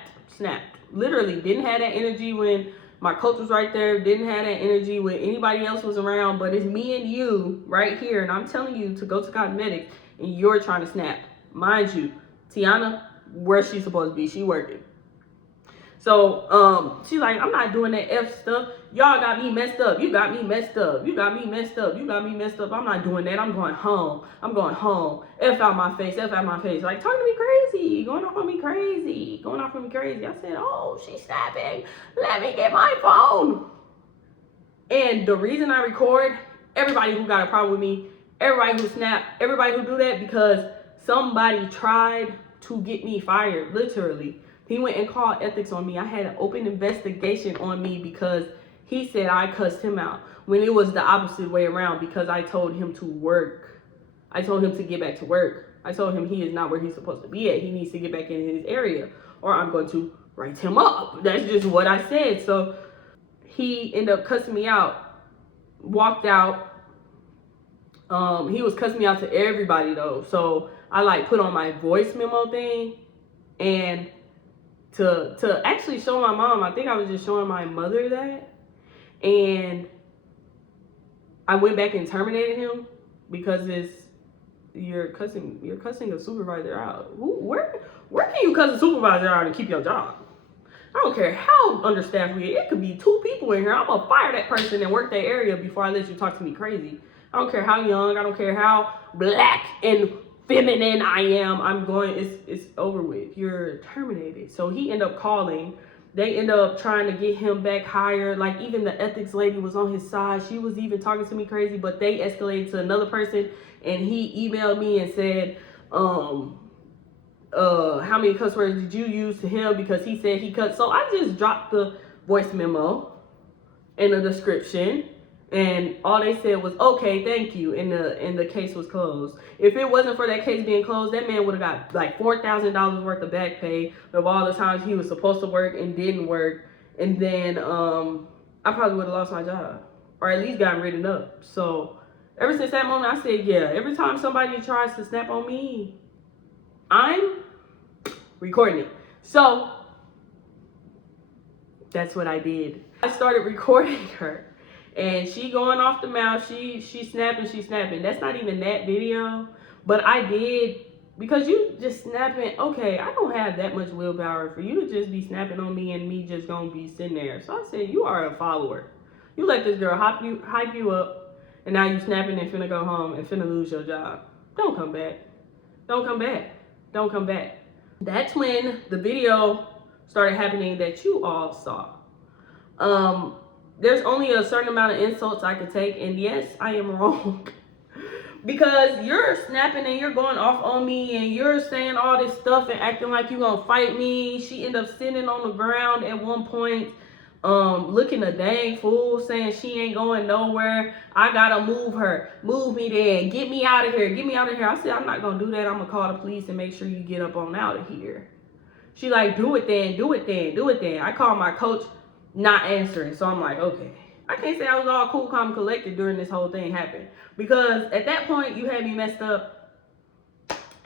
Literally didn't have that energy when my coach was right there, didn't have that energy when anybody else was around, but it's me and you right here, and I'm telling you to go to cosmetics, and you're trying to snap. Mind you, Tiana, where she's supposed to be, she working. So she's like, I'm not doing that F stuff. Y'all got me messed up. You got me messed up. You got me messed up. You got me messed up. I'm not doing that. I'm going home. I'm going home. F out my face. F out my face. Like, talking to me crazy. Going off on me crazy. Going off on me crazy. I said, oh, she's snapping. Let me get my phone. And the reason I record everybody who got a problem with me, everybody who snap, everybody who do that, because somebody tried to get me fired, literally. He went and called ethics on me. I had an open investigation on me because he said I cussed him out when it was the opposite way around, because I told him to work. I told him to get back to work. I told him he is not where he's supposed to be at. He needs to get back in his area or I'm going to write him up. That's just what I said. So he ended up cussing me out, walked out. He was cussing me out to everybody though. So I like put on my voice memo thing, and to actually show my mom, I think I was just showing my mother that. And I went back and terminated him because you're cussing a supervisor out. Where can you cuss a supervisor out and keep your job? I don't care how understaffed we are. It could be 2 people in here. I'm gonna fire that person and work that area before I let you talk to me crazy. I don't care how young, I don't care how black and feminine I am. It's over with. You're terminated. So he ended up calling. They ended up trying to get him back hired. Like, even the ethics lady was on his side. She was even talking to me crazy, but they escalated to another person, and he emailed me and said, how many cuss words did you use to him, because he said he cut. So I just dropped the voice memo in the description, and all they said was, okay, thank you, and the case was closed. If it wasn't for that case being closed, that man would have got like $4,000 worth of back pay of all the times he was supposed to work and didn't work. And then I probably would have lost my job, or at least gotten written up. So ever since that moment, I said, yeah, every time somebody tries to snap on me, I'm recording it. So that's what I did. I started recording her, and she going off the mouth. She snapping. That's not even that video, but I did, because you just snapping. Okay, I don't have that much willpower for you to just be snapping on me and me just gonna be sitting there. So I said, you are a follower. You let this girl hype you up, and now you snapping and finna go home and finna lose your job. Don't come back. Don't come back. Don't come back. That's when the video started happening that you all saw. There's only a certain amount of insults I could take, and yes, I am wrong. Because you're snapping and you're going off on me and you're saying all this stuff and acting like you're gonna fight me. She ended up sitting on the ground at one point, looking a dang fool, saying she ain't going nowhere. I gotta move her. Move me then. Get me out of here. Get me out of here. I said, I'm not gonna do that. I'm gonna call the police and make sure you get up on out of here. She like, do it then. Do it then. Do it then. I called my coach, not answering. So I'm like, okay. I can't say I was all cool, calm, collected during this whole thing happened. Because at that point, you had me messed up.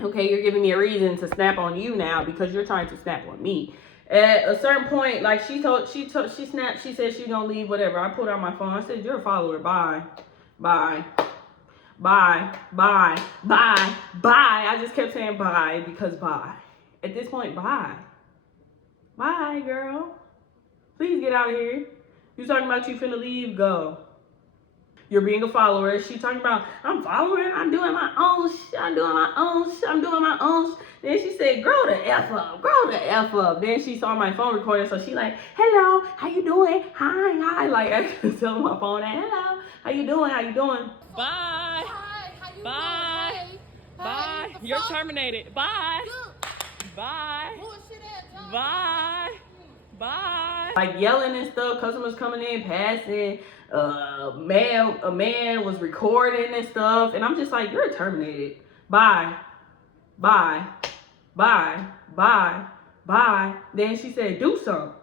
Okay, you're giving me a reason to snap on you now because you're trying to snap on me. At a certain point, like she snapped, she said she's gonna leave, whatever. I pulled out my phone. I said, you're a follower. Bye. Bye. Bye. Bye. Bye. Bye. I just kept saying bye because bye. At this point, bye. Bye, girl. Please get out of here. You talking about you finna leave? Go. You're being a follower. She talking about, I'm following, I'm doing my own shit, I'm doing my own shit, I'm doing my own shit. Then she said, grow the F up, grow the F up. Then she saw my phone recording, so she like, hello, how you doing? Hi. Like, I just tell my phone, hello, how you doing? How you doing? Bye. Hi, how you Bye. doing? Bye. Hey, You're terminated. Bye. Look, Bye. bullshit ass job. Bye. Bye. Like yelling and stuff, customers coming in, passing, a man was recording and stuff, and I'm just like, you're terminated. Bye. Bye. Bye. Bye. Bye. Then she said, do something.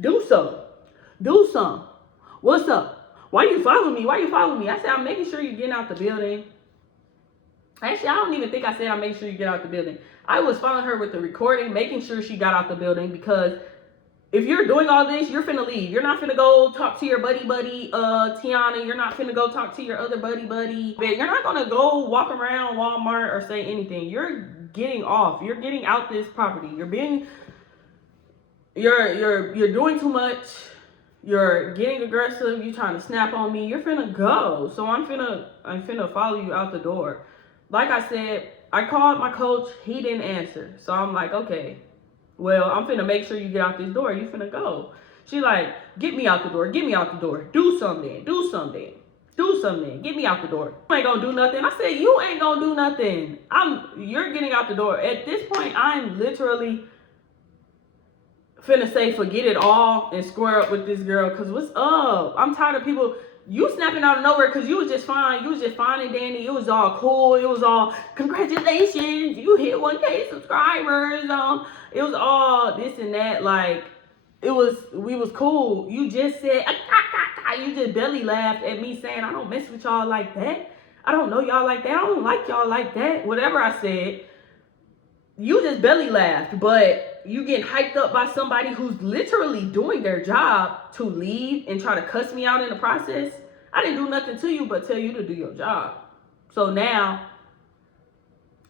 Do something. Do something. What's up? Why you following me? Why you following me? I said, I'm making sure you're getting out the building. Actually, I don't even think I said I'm making sure you get out the building. I was following her with the recording, making sure she got out the building, because if you're doing all this, you're finna leave. You're not finna go talk to your buddy, Tiana. You're not finna go talk to your other buddy. You're not gonna go walk around Walmart or say anything. You're getting off. You're getting out this property. You're doing too much. You're getting aggressive. You're trying to snap on me. You're finna go. So I'm finna follow you out the door. Like I said, I called my coach. He didn't answer. So I'm like, okay. Well, I'm finna make sure you get out this door. You finna go. She like, get me out the door. Get me out the door. Do something. Do something. Do something. Get me out the door. You ain't gonna do nothing. I said, you ain't gonna do nothing. You're getting out the door. At this point, I'm literally finna say forget it all and square up with this girl. Cause what's up? I'm tired of people, you snapping out of nowhere because you was just fine. You was just fine and dandy. It was all cool. It was all congratulations. You hit 1K subscribers. It was all this and that. Like, we was cool. You just said, you just belly laughed at me saying, I don't mess with y'all like that. I don't know y'all like that. I don't like y'all like that. Whatever I said, you just belly laughed. But you getting hyped up by somebody who's literally doing their job to leave and try to cuss me out in the process. I didn't do nothing to you but tell you to do your job. So now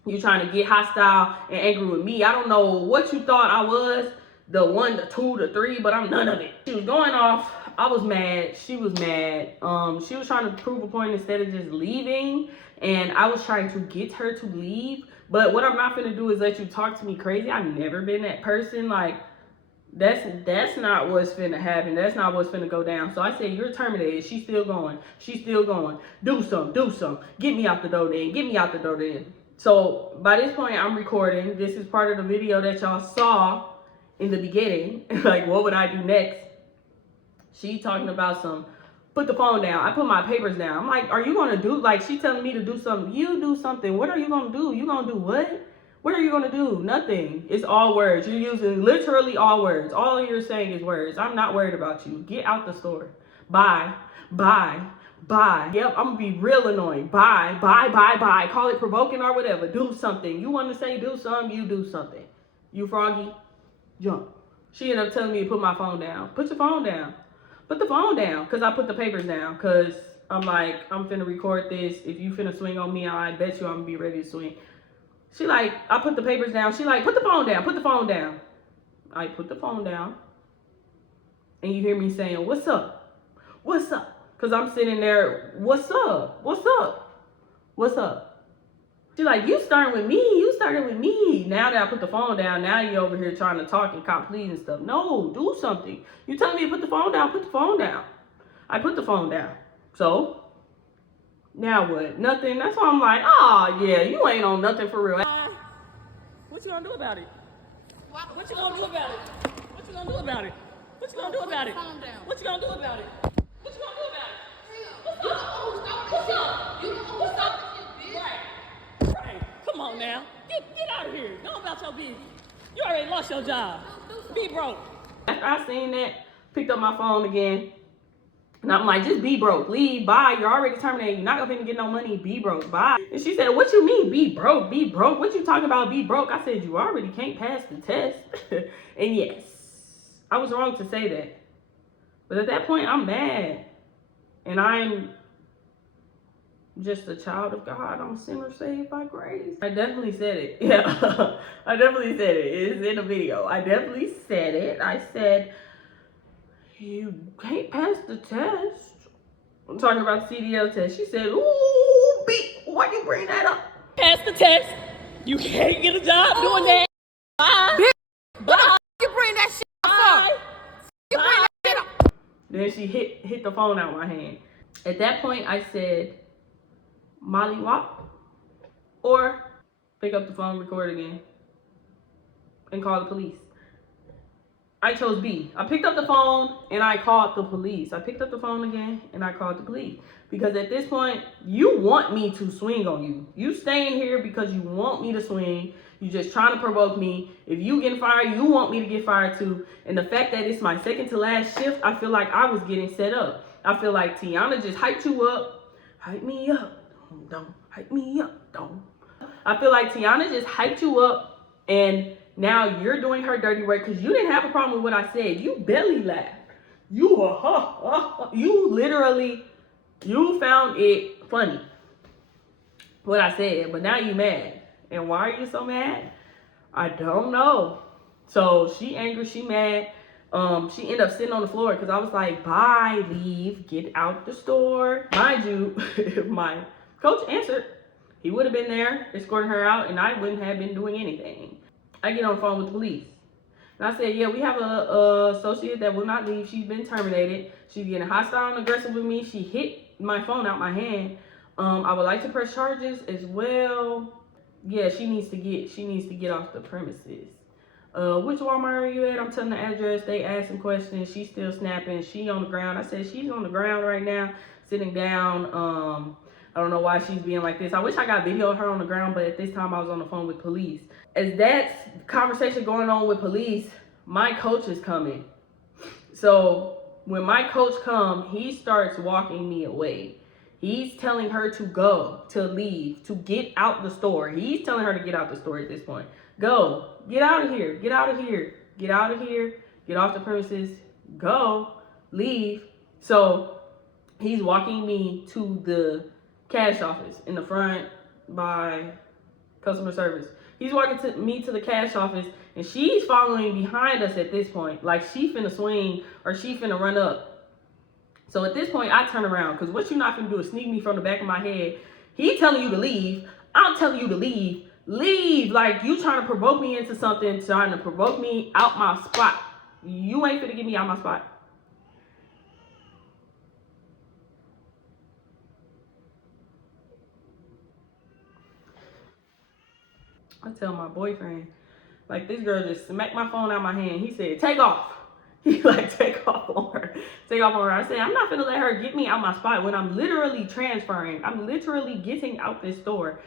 you're trying to get hostile and angry with me. I don't know what you thought I was, the 1, the 2, the 3, but I'm none of it. She was going off. I was mad. She was mad. She was trying to prove a point instead of just leaving, and I was trying to get her to leave. But what I'm not gonna do is let you talk to me crazy. I've never been that person. Like, that's not what's finna happen. That's not what's finna go down. So I said, you're terminated. She's still going. She's still going. Do something. Get me out the door then. Get me out the door then. So by this point, I'm recording. This is part of the video that y'all saw in the beginning. Like, what would I do next? She talking about some, put the phone down. I put my papers down. I'm like, are you gonna do, like, she telling me to do something. You do something. What are you gonna do? You gonna do what? What are you gonna do? Nothing. It's all words. You're using literally all words. All you're saying is words. I'm not worried about you. Get out the store. Bye. Yep, I'm gonna be real annoying. Bye. Call it provoking or whatever. Do something. You want to say do something, you do something. You froggy, jump. She ended up telling me to put my phone down. Put your phone down. Put the phone down. Because I put the papers down. Because I'm like, I'm finna record this. If you finna swing on me, I bet you I'm gonna be ready to swing. She like, I put the papers down. She like, put the phone down. Put the phone down. I put the phone down. And you hear me saying, what's up? What's up? Because I'm sitting there, what's up? What's up? What's up? She like, you started with me. You started with me. Now that I put the phone down, now you're over here trying to talk and cop pleas and stuff. No, do something. You telling me to put the phone down, put the phone down. I put the phone down. So, now what? Nothing. That's why I'm like, oh, yeah, you ain't on nothing for real. What you gonna do about it? What you gonna do about it? What you gonna do about it? What you gonna do about it? What you gonna do about it? What you gonna do about it? What's up? What's up? Right. Come on now. Get out of here. Know about your business. You already lost your job. Be broke. After I seen that, picked up my phone again. And I'm like, just be broke. Leave. Bye. You're already terminated. You're not going to get no money. Be broke. Bye. And she said, what you mean be broke? Be broke? What you talking about be broke? I said, you already can't pass the test. And yes, I was wrong to say that. But at that point, I'm mad. And I'm just a child of God. I'm a sinner saved by grace. I definitely said it. Yeah, I definitely said it. It's in the video. I definitely said it. I said, you can't pass the test. I'm talking about the CDL test. She said, ooh, why you bring that up? Pass the test. You can't get a job doing that. Bye. Bye. You bring that shit up. You bring that shit up. Then she hit the phone out of my hand. At that point, I said, Molly Wop, or pick up the phone, record again, and call the police. I chose B. I picked up the phone and I called the police. I picked up the phone again and I called the police. Because at this point, you want me to swing on you. You staying here because you want me to swing. You just trying to provoke me. If you getting fired, you want me to get fired too. And the fact that it's my second to last shift, I feel like I was getting set up. I feel like Tiana just hyped you up. Hype me up. Don't hype me up. Don't. I feel like Tiana just hyped you up and now you're doing her dirty work because you didn't have a problem with what I said. You belly laughed. You literally, you found it funny what I said, but now you mad. And why are you so mad? I don't know. So she angry, she mad. She ended up sitting on the floor because I was like, bye, leave, get out the store. Mind you, if my coach answered, he would have been there escorting her out and I wouldn't have been doing anything. I get on the phone with the police. And I said, yeah, we have a associate that will not leave. She's been terminated. She's getting hostile and aggressive with me. She hit my phone out my hand. I would like to press charges as well. Yeah, she needs to get off the premises. which Walmart are you at? I'm telling the address. They asking questions. She's still snapping. She on the ground. I said, she's on the ground right now, sitting down. I don't know why she's being like this. I wish I got video of her on the ground, but at this time I was on the phone with police. As that conversation going on with police, my coach is coming. So when my coach come, he starts walking me away. He's telling her to go, to leave, to get out the store. He's telling her to get out the store at this point. Go, get out of here, get out of here, get out of here, get off the premises, go, leave. So he's walking me to the cash office in the front by customer service. He's walking me to the cash office, and she's following behind us at this point. Like she finna swing or she finna run up. So at this point, I turn around, because what you not finna do is sneak me from the back of my head. He telling you to leave. I'm telling you to leave. Leave. Like, you trying to provoke me into something, trying to provoke me out my spot. You ain't finna get me out my spot. I tell my boyfriend, like, this girl just smacked my phone out of my hand. He said, take off. He like, take off on her. Take off on her. I said, I'm not gonna let her get me out my spot when I'm literally transferring. I'm literally getting out this store.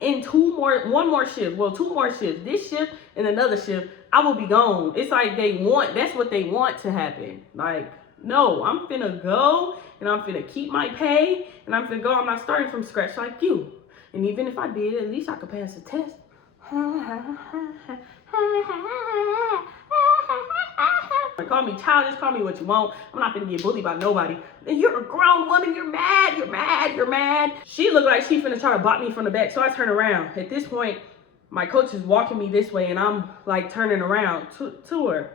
In one more shift. Well, 2 more shifts. This shift and another shift, I will be gone. It's like that's what they want to happen. Like, no, I'm finna go and I'm finna keep my pay and I'm finna go. I'm not starting from scratch like you. And even if I did, at least I could pass the test. Call me childish, call me what you want. I'm not gonna get bullied by nobody. And you're a grown woman, you're mad, you're mad, you're mad. She looked like she finna try to bop me from the back, so I turn around. At this point, my coach is walking me this way and I'm like turning around to her.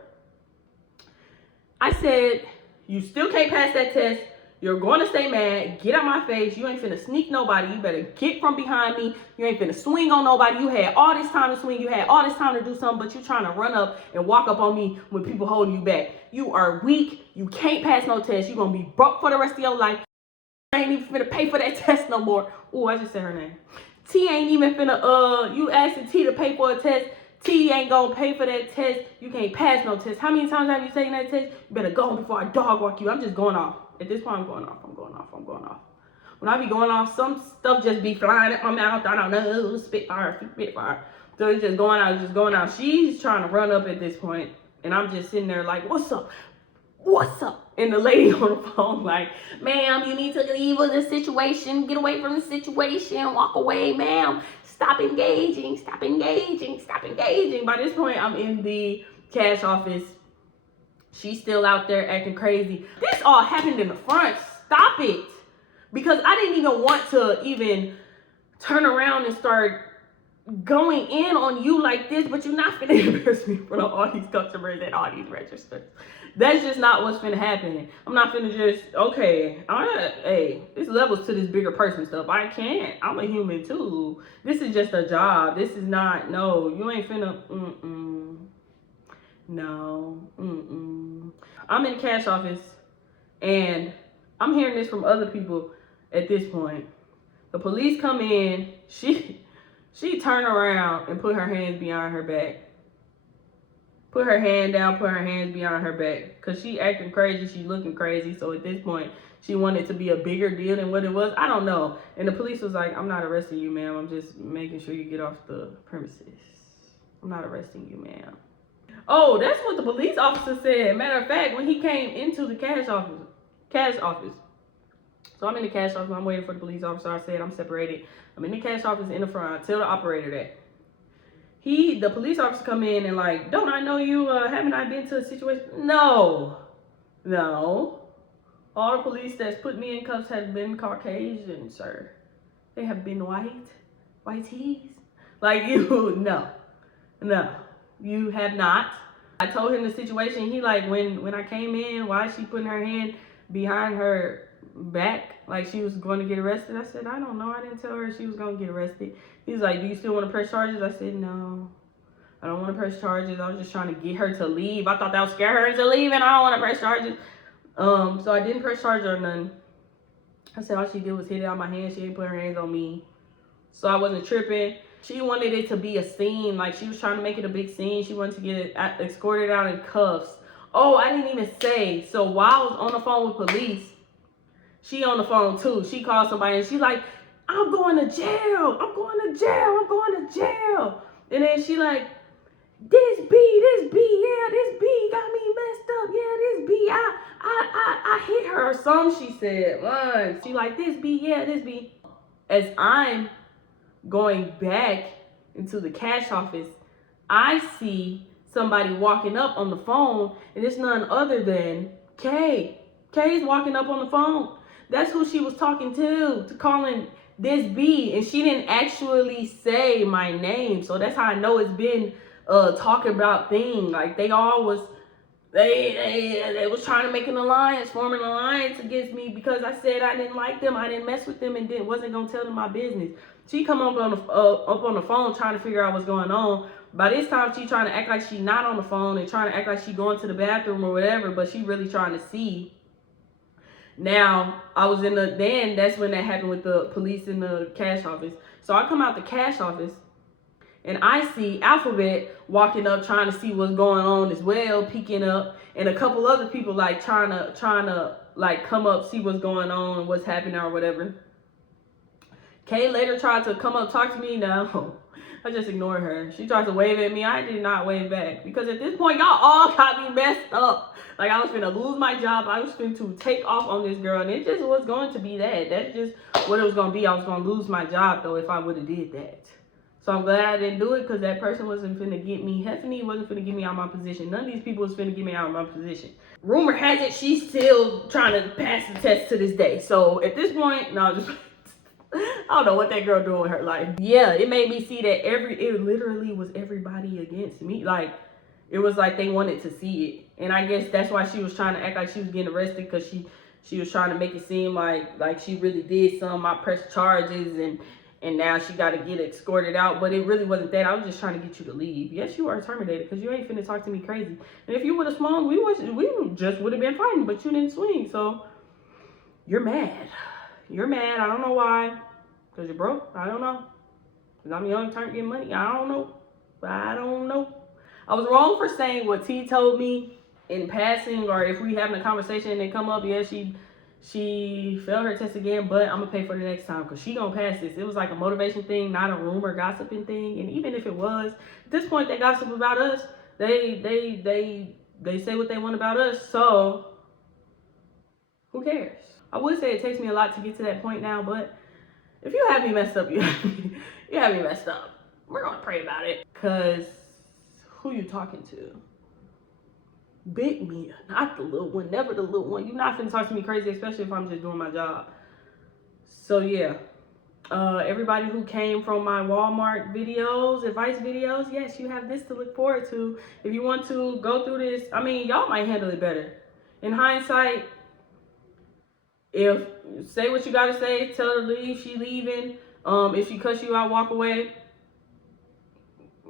I said, you still can't pass that test. You're going to stay mad. Get out my face. You ain't finna sneak nobody. You better get from behind me. You ain't finna swing on nobody. You had all this time to swing. You had all this time to do something, but you trying to run up and walk up on me when people holding you back. You are weak. You can't pass no test. You're going to be broke for the rest of your life. I ain't even finna pay for that test no more. Oh, I just said her name. T ain't even finna, you asking T to pay for a test. T ain't gonna pay for that test. You can't pass no test. How many times have you taken that test? You better go before I dog walk you. I'm just going off. At this point, I'm going off. When I be going off, some stuff just be flying at my mouth. I don't know, spitfire. So it's just going out. She's trying to run up at this point, and I'm just sitting there like, what's up? And the lady on the phone like, ma'am, you need to leave the situation. Get away from the situation. Walk away, ma'am. Stop engaging. By this point, I'm in the cash office. She's still out there acting crazy. This all happened in the front. Stop it. Because I didn't even want to even turn around and start going in on you like this, but you're not finna embarrass me in front of all these customers at all these registers. That's just not what's finna happen. I'm not finna just, okay, hey, there's levels to this bigger person stuff. I can't. I'm a human too. This is just a job. This is not, no, you ain't finna, no, I'm in the cash office and I'm hearing this from other people at this point. The police come in, she turned around and put her hands behind her back. Put her hand down, put her hands behind her back. Because she acting crazy, she looking crazy. So at this point, she wanted to be a bigger deal than what it was. I don't know. And the police was like, I'm not arresting you, ma'am. I'm just making sure you get off the premises. I'm not arresting you, ma'am. Oh, that's what the police officer said. Matter of fact, when he came into the cash office. So I'm in the cash office. I'm waiting for the police officer. I said I'm separated. I'm in the cash office in the front. I tell the operator that. The police officer come in and like, don't I know you? Haven't I been to a situation? No. All the police that's put me in cuffs have been Caucasian, sir. They have been whiteies. Like you, no, you have not. I told him the situation. He like, when I came in, why is she putting her hand behind her back like she was going to get arrested? I said, I don't know. I didn't tell her she was going to get arrested. He's like, do you still want to press charges? I said, no, I don't want to press charges. I was just trying to get her to leave. I thought that would scare her into leaving. I don't want to press charges. So I didn't press charges or none. I said all she did was hit it out my hand. She didn't put her hands on me. So I wasn't tripping. she wanted it to be a scene. Like, she was trying to make it a big scene. She wanted to get it escorted out in cuffs. Oh, I didn't even say. So while I was on the phone with police, she on the phone too. She called somebody and she like, I'm going to jail. I'm going to jail. I'm going to jail. And then she like, this B, yeah, this B got me messed up. Yeah, this B, I hit her or something, she said. Once. She like, this B, yeah, this B. As I'm going back into the cash office, I see somebody walking up on the phone, and it's none other than Kay. Kay's walking up on the phone. That's who she was talking to calling this B, and she didn't actually say my name. So that's how I know it's been talking about thing. Like, they all was they was trying to make an alliance, form an alliance against me because I said I didn't like them, I didn't mess with them, and wasn't gonna tell them my business. She come up on the phone trying to figure out what's going on. By this time, she trying to act like she not on the phone and trying to act like she going to the bathroom or whatever, but she really trying to see. Now, I was then that's when that happened with the police in the cash office. So I come out the cash office, and I see Alphabet walking up trying to see what's going on as well, peeking up, and a couple other people like trying to like come up, see what's going on and what's happening or whatever. Kay later tried to come up, talk to me. No, I just ignored her. She tried to wave at me. I did not wave back because at this point, y'all all got me messed up. Like, I was finna lose my job. I was finna to take off on this girl, and it just was going to be that. That's just what it was gonna be. I was gonna lose my job though if I would have did that. So I'm glad I didn't do it because that person wasn't finna get me. Heffany wasn't finna get me out of my position. None of these people was finna get me out of my position. Rumor has it she's still trying to pass the test to this day. So at this point, no, just I don't know what that girl doing with her life. Yeah, it made me see that it literally was everybody against me. Like, it was like they wanted to see it. And I guess that's why she was trying to act like she was getting arrested, because she was trying to make it seem like she really did some. I pressed charges and now she got to get escorted out. But it really wasn't that. I was just trying to get you to leave. Yes, you are terminated because you ain't finna talk to me crazy. And if you would have swung, we just would have been fighting, but you didn't swing. So you're mad. You're mad. I don't know why. Because you're broke? I don't know. Because I'm young, turned getting money? I don't know. I don't know. I was wrong for saying what T told me in passing, or if we having a conversation and they come up, yeah, she failed her test again, but I'm going to pay for the next time because she going to pass this. It was like a motivation thing, not a rumor gossiping thing. And even if it was, at this point, they gossip about us. They say what they want about us. So who cares? I would say it takes me a lot to get to that point now, but if you have me messed up, you have me messed up. We're going to pray about it. Because who you talking to? Big me, not the little one, never the little one. You're not finna talk to me crazy, especially if I'm just doing my job. So yeah, everybody who came from my Walmart videos, advice videos, yes, you have this to look forward to. If you want to go through this, I mean, y'all might handle it better. In hindsight, if say what you gotta say, tell her to leave, she leaving. If she cuss you out, walk away.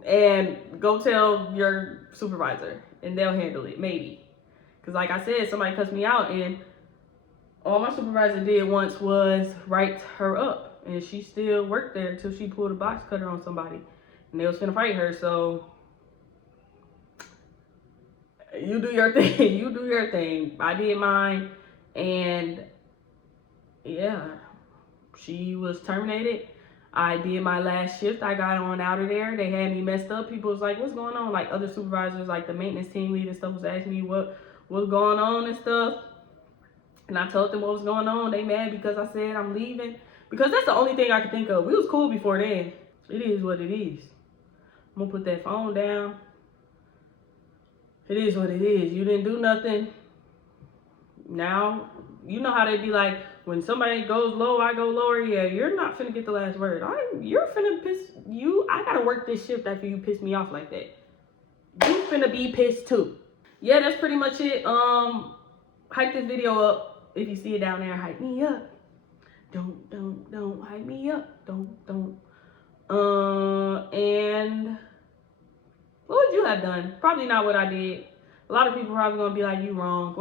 And go tell your supervisor and they'll handle it, maybe. Because like I said, somebody cussed me out and all my supervisor did once was write her up. And she still worked there until she pulled a box cutter on somebody. And they was gonna fight her, so you do your thing. You do your thing. I did mine, and yeah, she was terminated. I did my last shift. I got on out of there. They had me messed up. People was like, what's going on? Like, other supervisors, like the maintenance team lead and stuff, was asking me what was going on and stuff. And I told them what was going on. They mad because I said I'm leaving. Because that's the only thing I could think of. We was cool before then. It is what it is. I'm going to put that phone down. It is what it is. You didn't do nothing. Now, you know how they be like, when somebody goes low, I go lower. Yeah, you're not finna get the last word. You're finna piss you. I gotta work this shift after you piss me off like that. You finna be pissed too. Yeah, that's pretty much it. Hype this video up. If you see it down there, hype me up. Don't hype me up. Don't. And what would you have done? Probably not what I did. A lot of people probably gonna be like, you wrong.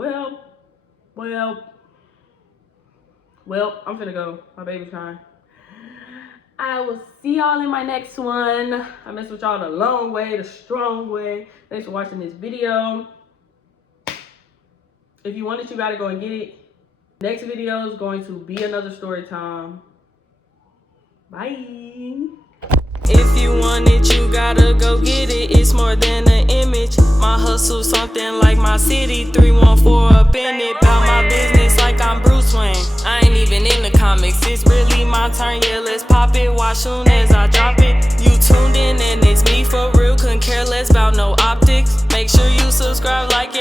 Well, I'm finna go. My baby's crying. I will see y'all in my next one. I mess with y'all the long way, the strong way. Thanks for watching this video. If you want it, you gotta go and get it. Next video is going to be another story time. Bye. If you want it, you gotta go get it. It's more than an image. My hustle something like my city. 314 up in it. About my business like I'm Bruce Wayne. I ain't even in the comics. It's really my turn. Yeah, let's pop it. Watch soon as I drop it. You tuned in and it's me for real. Couldn't care less about no optics. Make sure you subscribe, like it.